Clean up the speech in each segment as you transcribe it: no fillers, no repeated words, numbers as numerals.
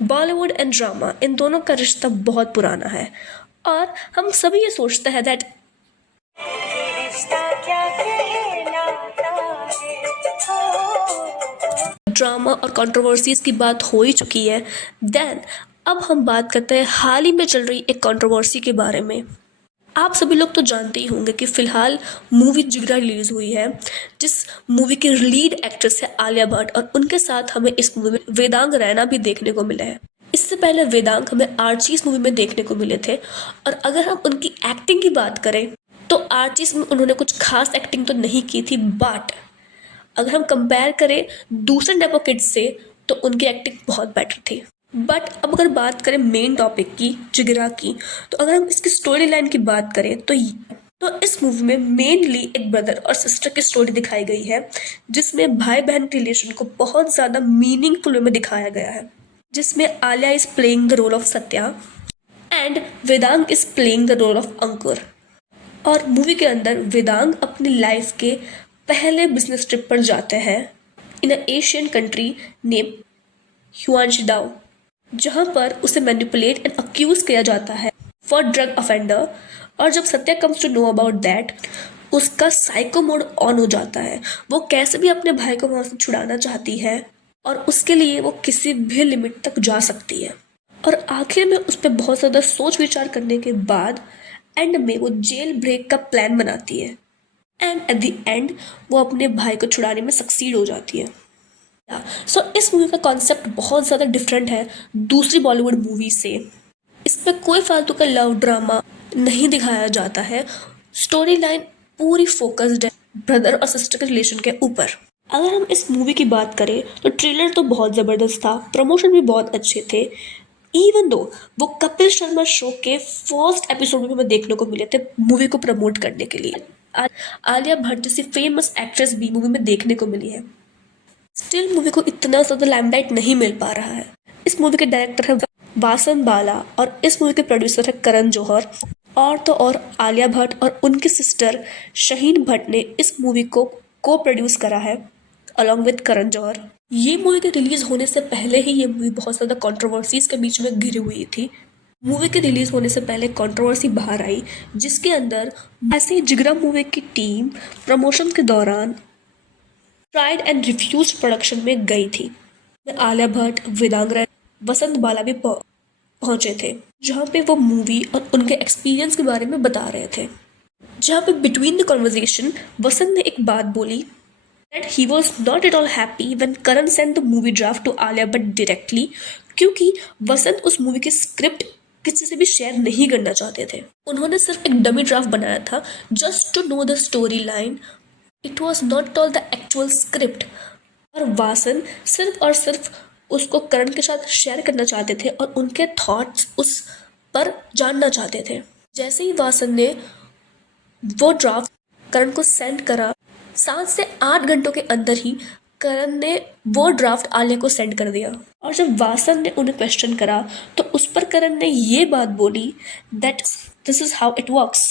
Bollywood and drama इन दोनों का रिश्ता बहुत पुराना है और हम सभी ये सोचते हैं दैट ड्रामा और कंट्रोवर्सीज की बात हो ही चुकी है। देन अब हम बात करते हैं हाल ही में चल रही एक कंट्रोवर्सी के बारे में। आप सभी लोग तो जानते ही होंगे कि फ़िलहाल मूवी जिगरा रिलीज़ हुई है, जिस मूवी की लीड एक्ट्रेस है आलिया भट्ट, और उनके साथ हमें इस मूवी में वेदांग रैना भी देखने को मिले हैं। इससे पहले वेदांग हमें आर्चीज़ मूवी में देखने को मिले थे, और अगर हम उनकी एक्टिंग की बात करें तो आर्चीज़ में उन्होंने कुछ खास एक्टिंग तो नहीं की थी, बट अगर हम कंपेयर करें दूसरे नेपो किड्स से तो उनकी एक्टिंग बहुत बेटर थी। बट अब अगर बात करें मेन टॉपिक की, जिगरा की, तो अगर हम इसकी स्टोरी लाइन की बात करें तो इस मूवी में मेनली एक ब्रदर और सिस्टर की स्टोरी दिखाई गई है, जिसमें भाई बहन के रिलेशन को बहुत ज़्यादा मीनिंगफुल वे में दिखाया गया है, जिसमें Alia is playing the role of Satya and Vedang is playing the role of Ankur. और मूवी के अंदर वेदांग अपनी लाइफ के पहले बिजनेस ट्रिप पर जाते हैं इन अ एशियन कंट्री नेम ह्यूआनशीडाओ, जहाँ पर उसे मैनिपुलेट एंड अक्यूज किया जाता है फॉर ड्रग अफेंडर। और जब Satya comes to know about that, उसका साइको मोड ऑन हो जाता है। वो कैसे भी अपने भाई को वहाँ से छुड़ाना चाहती है और उसके लिए वो किसी भी लिमिट तक जा सकती है। और आखिर में उस पर बहुत ज़्यादा सोच विचार करने के बाद एंड में वो जेल ब्रेक का प्लान बनाती है एंड एट द एंड वो अपने भाई को छुड़ाने में सक्सीड हो जाती है। सो इस मूवी का कॉन्सेप्ट बहुत ज़्यादा डिफरेंट है दूसरी बॉलीवुड मूवी से। इसमें कोई फालतू का लव ड्रामा नहीं दिखाया जाता है। स्टोरी लाइन पूरी फोकस्ड है ब्रदर और सिस्टर के रिलेशन के ऊपर। अगर हम इस मूवी की बात करें तो ट्रेलर तो बहुत ज़बरदस्त था, प्रमोशन भी बहुत अच्छे थे। इवन दो वो कपिल शर्मा शो के फर्स्ट एपिसोड में हमें देखने को मिले थे मूवी को प्रमोट करने के लिए। आलिया भट्ट जैसी फेमस एक्ट्रेस भी मूवी में देखने को मिली है। स्टिल मूवी को इतना ज़्यादा लाइमलाइट नहीं मिल पा रहा है। इस मूवी के डायरेक्टर है वासन बाला और इस मूवी के प्रोड्यूसर है करण जौहर। और तो और आलिया भट्ट और उनकी सिस्टर शहीन भट्ट ने इस मूवी को प्रोड्यूस करा है अलॉन्ग विद करण जौहर। ये मूवी के रिलीज होने से पहले ही ये मूवी बहुत ज़्यादा कंट्रोवर्सीज के बीच में घिरी हुई थी। मूवी के रिलीज होने से पहले कंट्रोवर्सी बाहर आई, जिसके अंदर ऐसे ही जिगरा मूवी की टीम प्रमोशन के दौरान ट्राइड एंड रिफ्यूज प्रोडक्शन में गई थी। आलिया भट्ट, वेदांग रैना, वसंत बाला भी पहुंचे थे, जहाँ पे वो मूवी और उनके एक्सपीरियंस के बारे में बता रहे थे। जहाँ पे बिटवीन द कॉन्वर्जेशन वसंत ने एक बात बोली that he was not at all happy when Karan sent the movie draft to Alia Bhatt directly, क्योंकि वसंत उस मूवी की स्क्रिप्ट किसी से भी शेयर नहीं करना चाहते थे। उन्होंने सिर्फ एक डमी ड्राफ्ट बनाया था just to know the story line. It was not all the actual script. और वासन सिर्फ और सिर्फ उसको करण के साथ शेयर करना चाहते थे और उनके थॉट्स उस पर जानना चाहते थे। जैसे ही वासन ने वो ड्राफ्ट करण को सेंड करा, 7 से 8 घंटों के अंदर ही करण ने वो ड्राफ्ट आलिया को सेंड कर दिया। और जब वासन ने उन्हें क्वेश्चन करा तो उस पर करण ने ये बात बोली that this is how it works.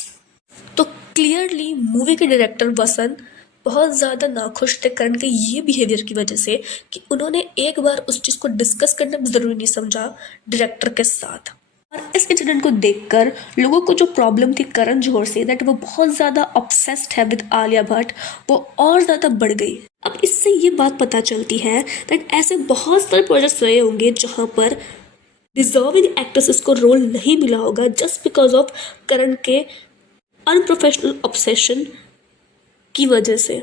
तो क्लियरली मूवी के डायरेक्टर वसन बहुत ज़्यादा नाखुश थे करण के ये बिहेवियर की वजह से कि उन्होंने एक बार उस चीज़ को डिस्कस करना भी ज़रूरी नहीं समझा डायरेक्टर के साथ। और इस इंसिडेंट को देखकर लोगों को जो प्रॉब्लम थी करण जौहर से दैट वो बहुत ज़्यादा ऑब्सेस्ड है विद आलिया भट्ट, वो और ज़्यादा बढ़ गई। अब इससे ये बात पता चलती है दैट ऐसे बहुत सारे प्रोजेक्ट्स रहे होंगे जहाँ पर डिजर्विंग एक्ट्रेसेस को रोल नहीं मिला होगा जस्ट बिकॉज ऑफ करण के अनप्रोफेशनल ऑब्सेशन की वजह से।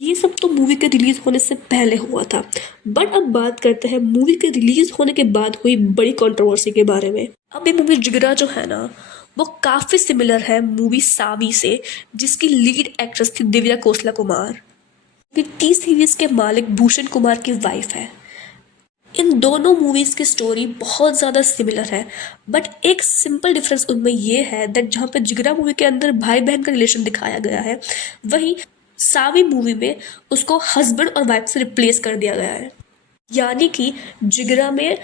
ये सब तो मूवी के रिलीज होने से पहले हुआ था, बट अब बात करते हैं मूवी के रिलीज होने के बाद हुई बड़ी कंट्रोवर्सी के बारे में। अब ये मूवी जिगरा जो है ना, वो काफ़ी सिमिलर है मूवी सावी से, जिसकी लीड एक्ट्रेस थी दिव्या कोसला कुमार, टी सीरीज के मालिक भूषण कुमार की वाइफ है। इन दोनों मूवीज़ की स्टोरी बहुत ज़्यादा सिमिलर है, बट एक सिंपल डिफरेंस उनमें ये है दैट जहाँ पे जिगरा मूवी के अंदर भाई बहन का रिलेशन दिखाया गया है, वहीं सावी मूवी में उसको हस्बैंड और वाइफ से रिप्लेस कर दिया गया है। यानी कि जिगरा में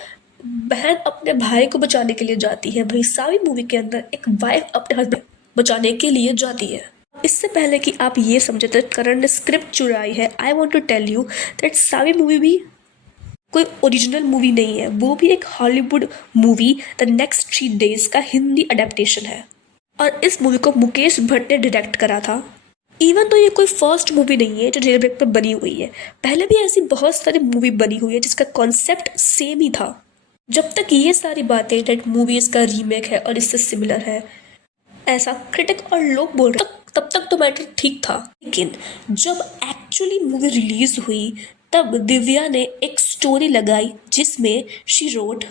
बहन अपने भाई को बचाने के लिए जाती है, वहीं सावी मूवी के अंदर एक वाइफ अपने हस्बैंड बचाने के लिए जाती है। इससे पहले कि आप ये समझे दैट करण ने स्क्रिप्ट चुराई है, I want to tell you that Savi movie भी कोई ओरिजिनल मूवी नहीं है, वो भी एक Hollywood movie the next 3 days का हिंदी अडेप्टेशन है। और इस मूवी को मुकेश भट्ट ने डायरेक्ट करा था। इवन तो ये कोई फर्स्ट मूवी नहीं है जो डायरेक्ट पर बनी हुई है, पहले भी ऐसी बहुत सारी मूवी बनी हुई है जिसका कॉन्सेप्ट सेम ही था। जब तक ये सारी बातें डेट मूवी इसका रीमेक है और इससे सिमिलर है ऐसा क्रिटिक और लोग बोल रहे तब तक तो मैटर ठीक था। लेकिन जब एक्चुअली मूवी रिलीज हुई तब दिव्या ने एक स्टोरी लगाई जिसमें she wrote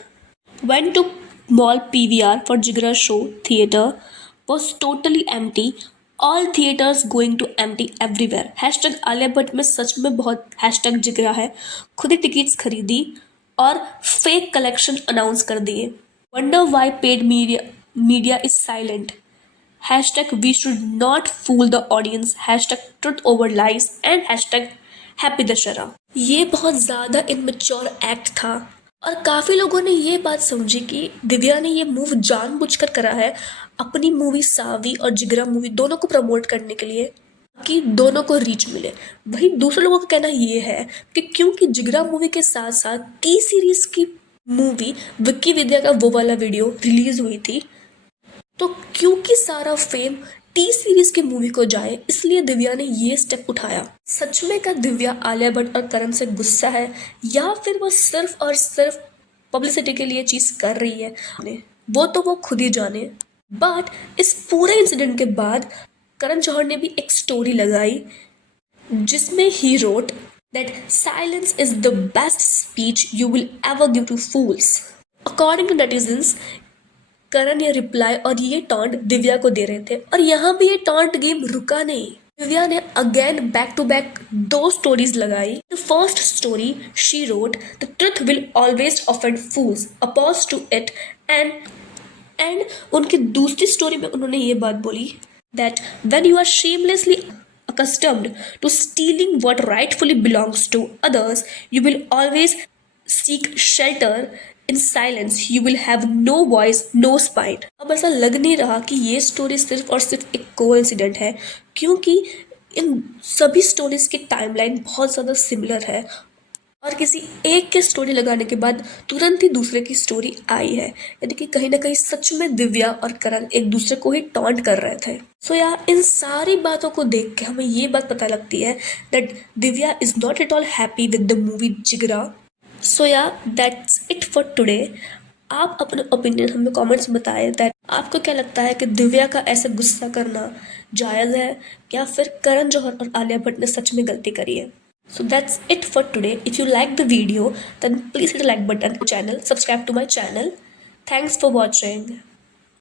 went to mall PVR for Jigra show theater was totally empty. All theaters going to empty everywhere. Hashtag Alia Bhatt में सच में बहुत हैशटैग जिगरा है। खुद ही टिकट्स खरीदी और फेक कलेक्शन अनाउंस कर दिए। Wonder why paid media is silent. Hashtag we should not fool the audience. Hashtag truth over lies and hashtag happy Dussehra. ये बहुत ज़्यादा इमेच्योर एक्ट था और काफ़ी लोगों ने ये बात समझी कि दिव्या ने ये मूव जानबूझकर करा है अपनी मूवी सावी और जिगरा मूवी दोनों को प्रमोट करने के लिए कि दोनों को रीच मिले। वहीं दूसरे लोगों का कहना ये है कि क्योंकि जिगरा मूवी के साथ साथ टी सीरीज़ की मूवी विक्की विद्या का वो वाला वीडियो रिलीज हुई थी, तो क्योंकि सारा फेम टी सीरीज की मूवी को जाए इसलिए दिव्या ने ये स्टेप उठाया। सच में क्या दिव्या आलिया भट्ट और करण से गुस्सा है या फिर वो सिर्फ और सिर्फ पब्लिसिटी के लिए चीज कर रही है, वो तो वो खुद ही जाने। बट इस पूरे इंसिडेंट के बाद करण जौहर ने भी एक स्टोरी लगाई जिसमें he wrote that silence is the best speech you will ever give to fools. According to netizens Karan ये रिप्लाई और ये टॉन्ट दिव्या को दे रहे थे और यहाँ भी ये टॉन्ट गेम रुका नहीं। दिव्या ने again back to back 2 stories लगाई। The first story she wrote the truth will always offend fools opposed to it and उनकी दूसरी स्टोरी में उन्होंने ये बात बोली that when you are shamelessly accustomed to stealing what rightfully belongs to others, you will always seek shelter in silence. You will have no voice, no spine. अब ऐसा लग नहीं रहा कि ये स्टोरी सिर्फ और सिर्फ एक कोइंसिडेंट है, क्योंकि इन सभी स्टोरीज की टाइमलाइन बहुत ज़्यादा सिमिलर है और किसी एक के स्टोरी लगाने के बाद तुरंत ही दूसरे की स्टोरी आई है, यानी कि कहीं ना कहीं सच में दिव्या और करण एक दूसरे को ही टॉन्ट कर रहे थे। सो यार इन सारी बातों को देख के हमें ये बात पता लगती है that Divya is not at all happy with the movie Jigra. So यार दैट्स इट फॉर टुडे। आप अपने ओपिनियन हमें कमेंट्स में बताएं दैट आपको क्या लगता है कि दिव्या का ऐसे गुस्सा करना जायज़ है या फिर करण जौहर और आलिया भट्ट ने सच में गलती करी है। So that's it for today. If you like the video, then please hit the like button to the channel, subscribe to my channel. Thanks for watching.